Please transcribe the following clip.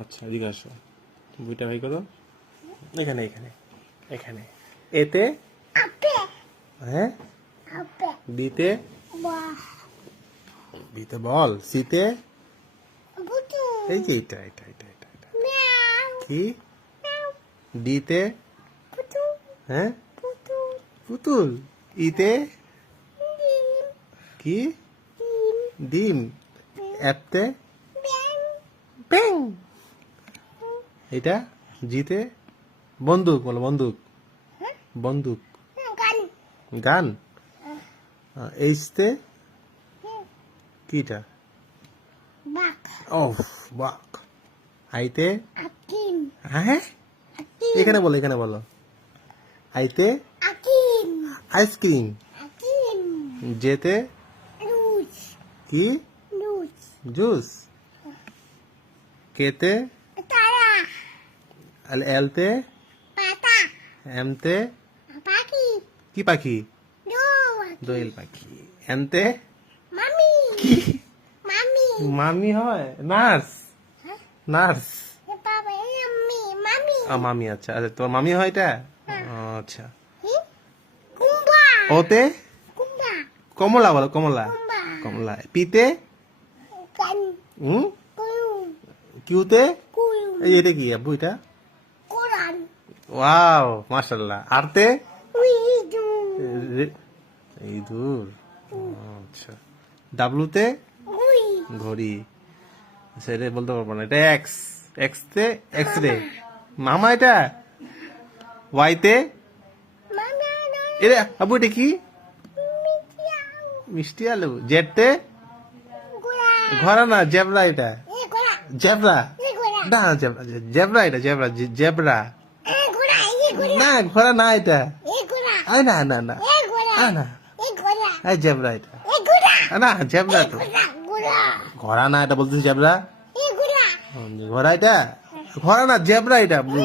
আচ্ছা এদিকে আসো, বইটা ভাই করো। এখানে এখানে এখানে এতে হ্যাঁ, দিতে বিতে বল, সিতে এই যে এটা এটা এটা এটা এটা কি, ডিতে হ্যাঁ পুতুল, ইতে কি ডিম, এতে ব্যাং, এটা জিতে বন্দুক, বলো বন্দুক, বন্দুক, গান, এইচতে কিটা ও বাক, আইতে হ্যাঁ এখানে বলো, এখানে বলো, আইতে আইসক্রিম, যেতে কি জুস, কেতে এলতে এমতে কি পাখি, দোয়েল পাখি, এনতে কি মামি হয়, নার্স, নার্স মামি, আচ্ছা আচ্ছা তোমার মামি হয় এটা, আচ্ছা। ওতে কমলা, বলো কমলা, কমলা, পিতে কিউতে এই এটা কি আব্বু এটা, ওয়াও মাশাআল্লাহ, আরতে ইঁদুর, আচ্ছা, ডাব্লুতে ঘড়ি, সেটা বলতে পারবো না, এটা এক্স, এক্স তে এক্স রে মামা, এটা ওয়াইতে এটা আব্বু এটা কি মিষ্টি আলু, জেডতে ঘোড়া না জেব্রা, এটা জেব্রা না, জেব্রা জেব্রা এটা জেব্রা জেব্রা না, ঘোড়া না এটা, আয় না না না না এই জেব্রা এটা না, জেব্রা তো ঘোড়া না, এটা বলতেছি জেব্রা, ঘোড়া এটা ঘোড়া না জেব্রা এটা ব্লু।